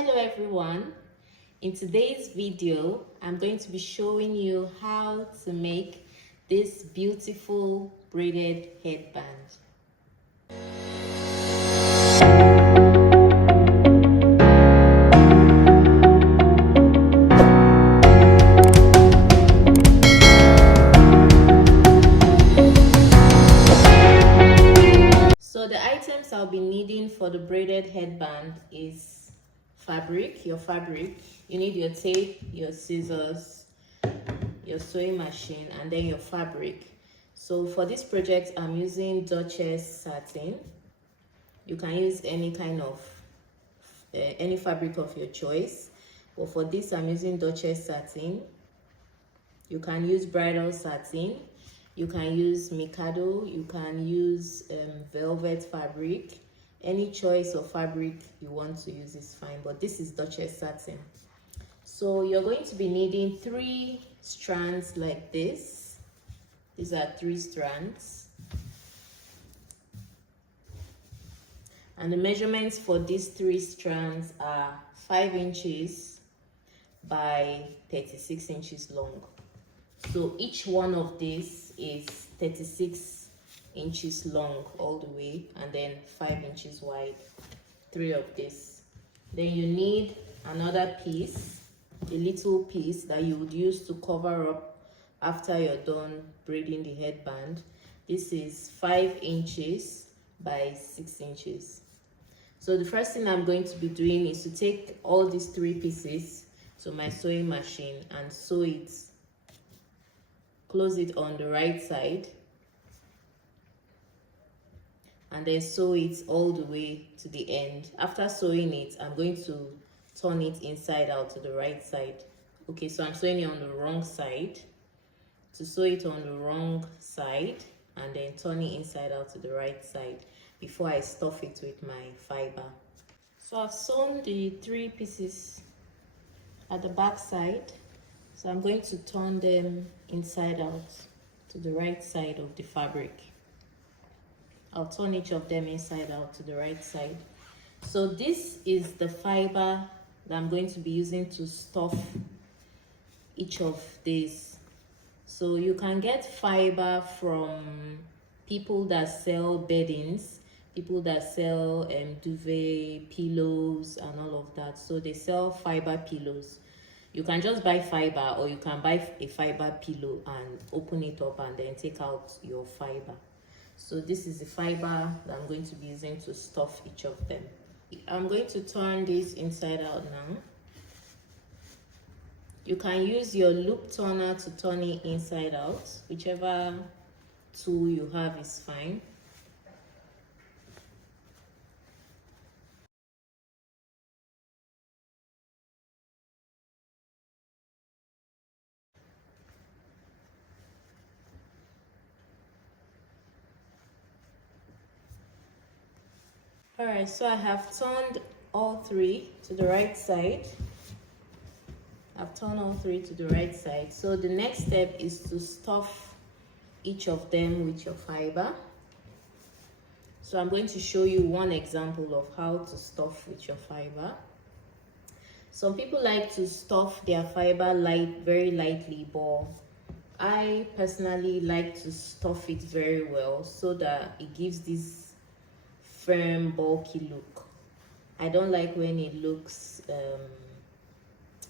Hello everyone. In today's video, I'm going to be showing you how to make this beautiful braided headband. So the items I'll be needing for the braided headband is your fabric. You need your tape, your scissors, your sewing machine, and then your fabric. So for this project, I'm using Duchess satin. You can use any kind of any fabric of your choice, but for this I'm using Duchess satin. You can use bridal satin, you can use Mikado, you can use velvet fabric. Any choice of fabric you want to use is fine, but this is Duchess satin. So you're going to be needing 3 strands like this. These are 3 strands. And the measurements for these 3 strands are 5 inches by 36 inches long. So each one of these is 36 inches long all the way, and then 5 inches wide, 3 of this. Then you need another piece, a little piece that you would use to cover up after you're done braiding the headband. This is 5 inches by 6 inches. So the first thing I'm going to be doing is to take all these 3 pieces to my sewing machine and sew it. Close it on the right side and then sew it all the way to the end. After sewing it, I'm going to turn it inside out to the right side. Okay, so I'm sewing it on the wrong side. To sew it on the wrong side and then turn it inside out to the right side before I stuff it with my fiber. So I've sewn the 3 pieces at the back side. So I'm going to turn them inside out to the right side of the fabric. I'll turn each of them inside out to the right side. So this is the fiber that I'm going to be using to stuff each of these. So you can get fiber from people that sell beddings, people that sell duvet, pillows, and all of that. So they sell fiber pillows. You can just buy fiber, or you can buy a fiber pillow and open it up and then take out your fiber. So this is the fiber that I'm going to be using to stuff each of them. I'm going to turn this inside out now. You can use your loop turner to turn it inside out. Whichever tool you have is fine. Alright, so I have turned all 3 to the right side. I've turned all 3 to the right side. So the next step is to stuff each of them with your fiber. So I'm going to show you one example of how to stuff with your fiber. Some people like to stuff their fiber very lightly, but I personally like to stuff it very well so that it gives this firm, bulky look. I don't like when it looks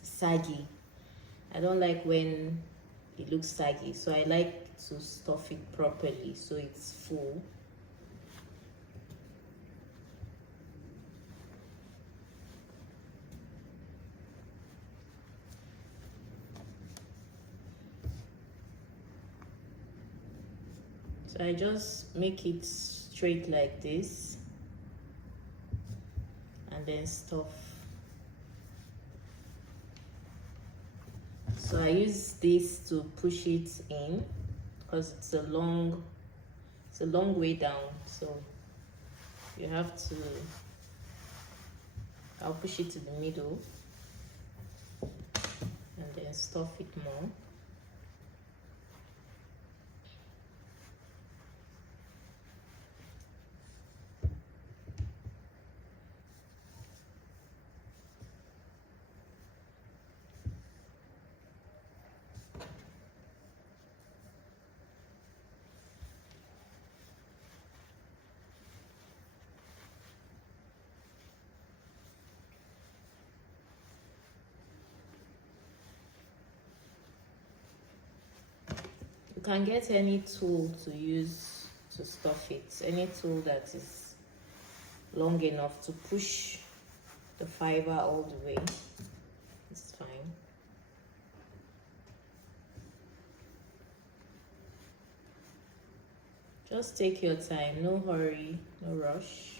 saggy. I don't like when it looks saggy, so I like to stuff it properly so it's full. So I just make it straight like this and then stuff. So I use this to push it in because it's a long way down, so you have to, I'll push it to the middle and then stuff it more. can get any tool to use to stuff it, any tool that is long enough to push the fiber all the way. It's fine. Just take your time, no hurry, no rush.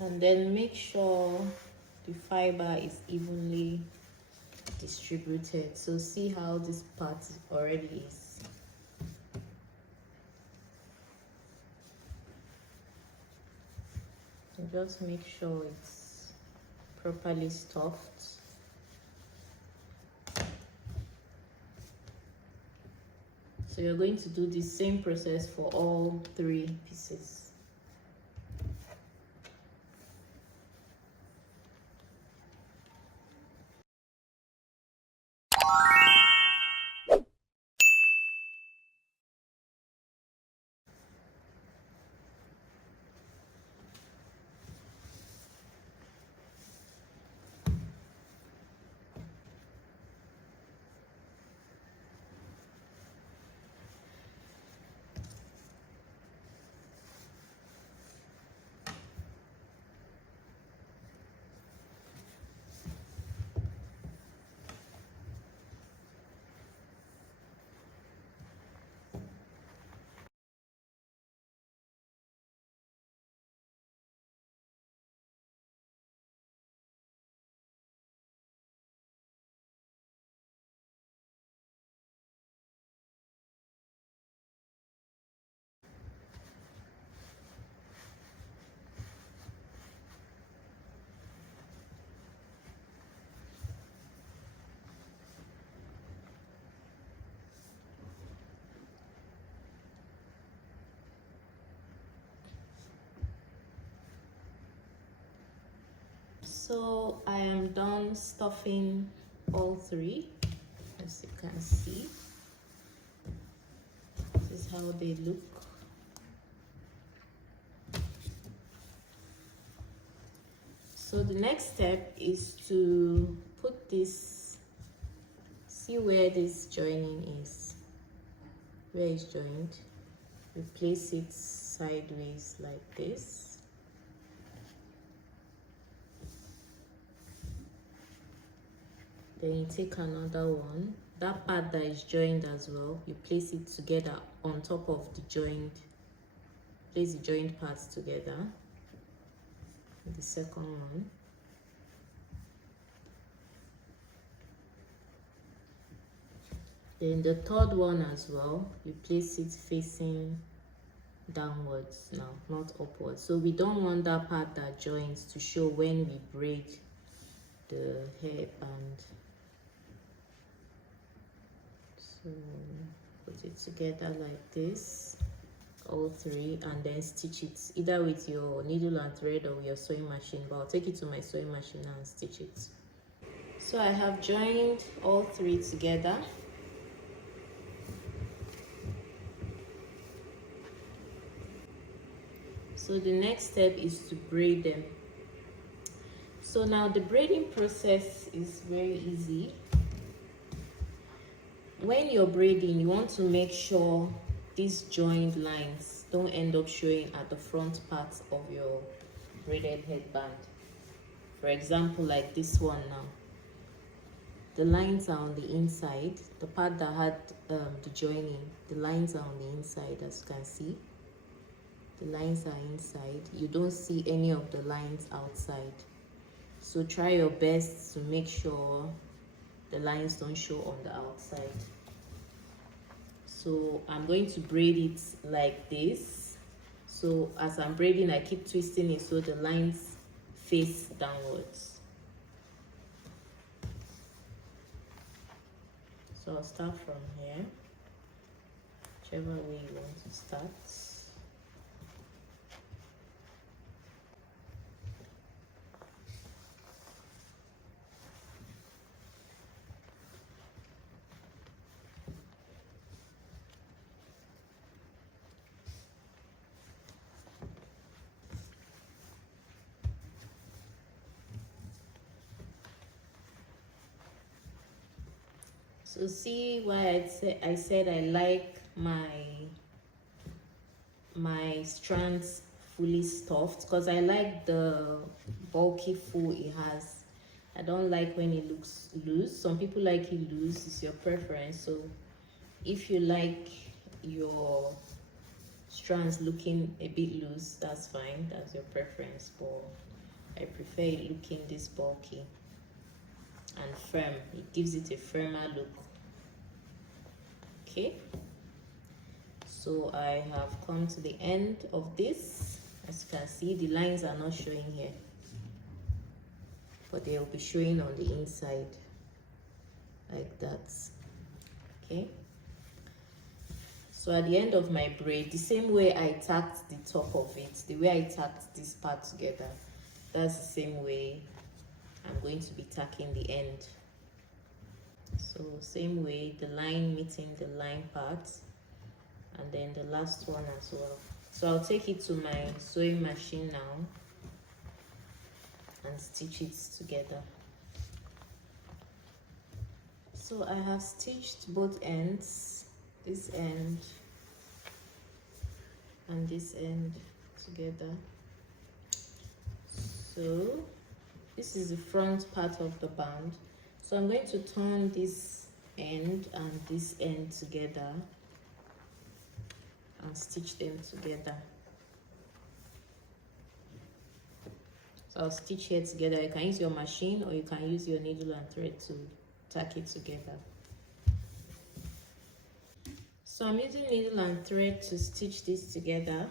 And then make sure the fiber is evenly distributed. So see how this part already is. And just make sure it's properly stuffed. So you're going to do the same process for all 3 pieces. So I am done stuffing all 3, as you can see. This is how they look. So the next step is to put this, see where this joining is, where it's joined. We place it sideways like this. Then you take another one, that part that is joined as well, you place it together on top of the joined, place the joined parts together. The second one. Then the third one as well, you place it facing downwards now, not upwards. So we don't want that part that joins to show when we braid the hairband. So put it together like this, all 3, and then stitch it either with your needle and thread or with your sewing machine, but I'll take it to my sewing machine and stitch it. So I have joined all 3 together. So the next step is to braid them. So now the braiding process is very easy. When you're braiding, you want to make sure these joined lines don't end up showing at the front part of your braided headband. For example, like this one now, the lines are on the inside. The part that had the joining, the lines are on the inside, as you can see. The lines are inside. You don't see any of the lines outside. So try your best to make sure the lines don't show on the outside. So I'm going to braid it like this. So as I'm braiding, I keep twisting it so the lines face downwards. So So I'll start from here, whichever way you want to start. So see why I said I like my strands fully stuffed, because I like the bulky full it has. I don't like when it looks loose. Some people like it loose, it's your preference. So if you like your strands looking a bit loose, that's fine, that's your preference, but I prefer it looking this bulky and firm. It gives it a firmer look. Okay, so I have come to the end of this. As you can see, the lines are not showing here, but they will be showing on the inside like that. Okay, so at the end of my braid, the same way I tacked the top of it, the way I tacked this part together, that's the same way I'm going to be tacking the end. So same way, the line meeting the line part, and then the last one as well. So I'll take it to my sewing machine now and stitch it together. So I have stitched both ends, this end and this end together. So this is the front part of the band. So I'm going to turn this end and this end together and stitch them together. So I'll stitch here together. You can use your machine or you can use your needle and thread to tack it together. So I'm using needle and thread to stitch this together.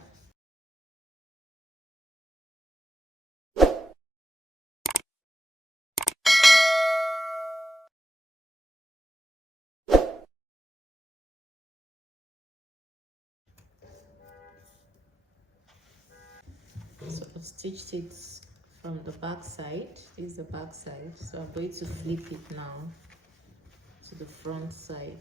So I've stitched it from the back side. This is the back side. So I'm going to flip it now to the front side.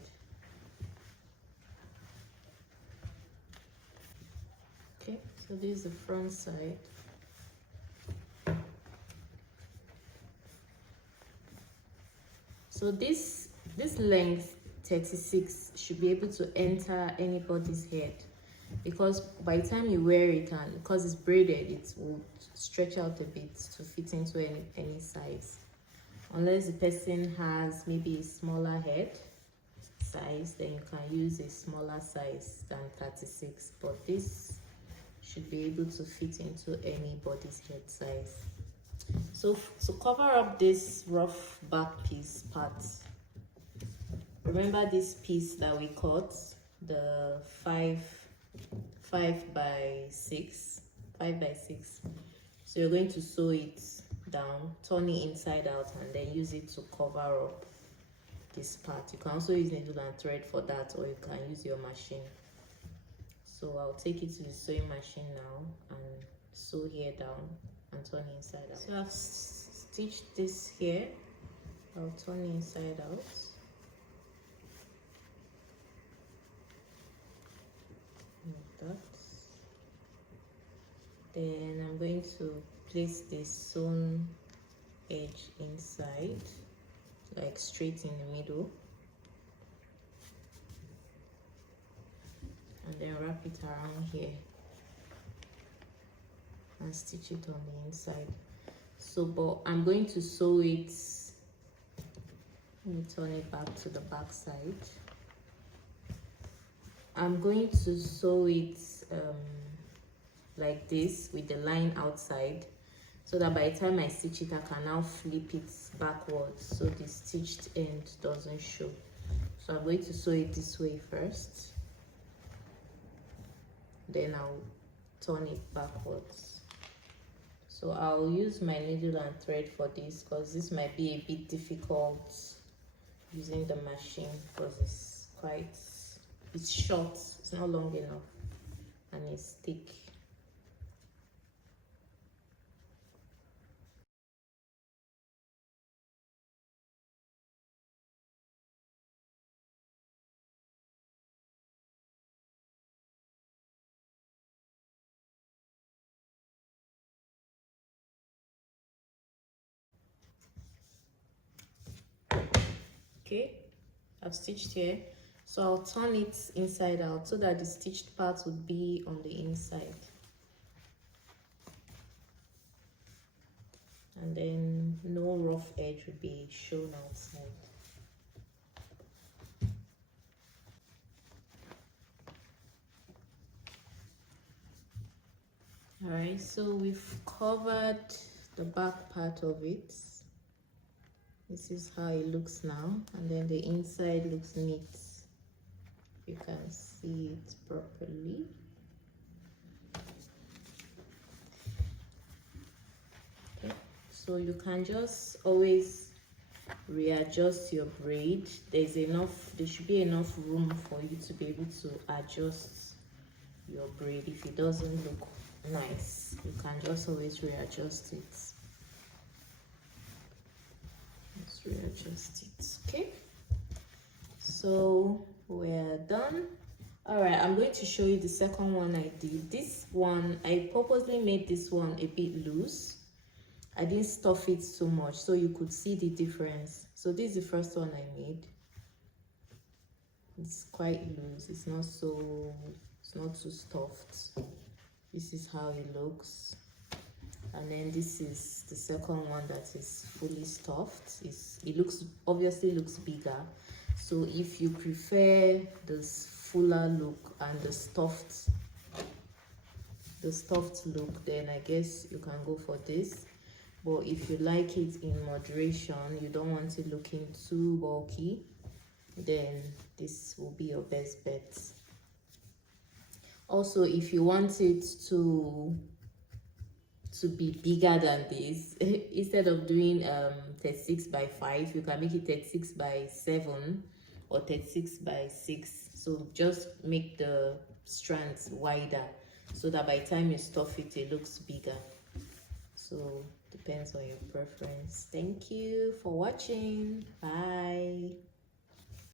Okay, so this is the front side. So this length 36 should be able to enter anybody's head, because by the time you wear it, and because it's braided, it will stretch out a bit to fit into any size, unless the person has maybe a smaller head size, then you can use a smaller size than 36, but this should be able to fit into anybody's head size. So to cover up this rough back piece part, remember this piece that we cut, the 5 by 6. So you're going to sew it down, turn it inside out, and then use it to cover up this part. You can also use needle and thread for that, or you can use your machine. So I'll take it to the sewing machine now and sew here down and turn it inside out. So I've stitched this here. I'll turn it inside out. Like that. Then I'm going to place this sewn edge inside, like straight in the middle, and then wrap it around here and stitch it on the inside. So but I'm going to sew it, let me turn it back to the back side. I'm going to sew it like this with the line outside, so that by the time I stitch it, I can now flip it backwards so the stitched end doesn't show. So I'm going to sew it this way first, then I'll turn it backwards. So I'll use my needle and thread for this, because this might be a bit difficult using the machine because it's short, it's not long enough, and it's thick. Okay, I've stitched here, so I'll turn it inside out so that the stitched part would be on the inside, and then no rough edge will be shown outside. All right, so we've covered the back part of it. This is how it looks now, and then the inside looks neat. You can see it properly. Okay, so you can just always readjust your braid. There should be enough room for you to be able to adjust your braid. If it doesn't look nice, you can just always readjust it. Let's readjust it. Okay, so we're done. All right, I'm going to show you the second one I did. This one, I purposely made this one a bit loose. I didn't stuff it so much so you could see the difference. So this is the first one I made. It's quite loose, it's not too stuffed. This is how it looks, and then this is the second one that is fully stuffed. It obviously looks bigger, so if you prefer this fuller look and the stuffed look, then I guess you can go for this. But if you like it in moderation, you don't want it looking too bulky, then this will be your best bet. Also, if you want it to be bigger than this, instead of doing 36 by 5, you can make it 36 by 7 or 36 by 6. So just make the strands wider so that by the time you stuff it, it looks bigger. So depends on your preference. Thank you for watching. Bye.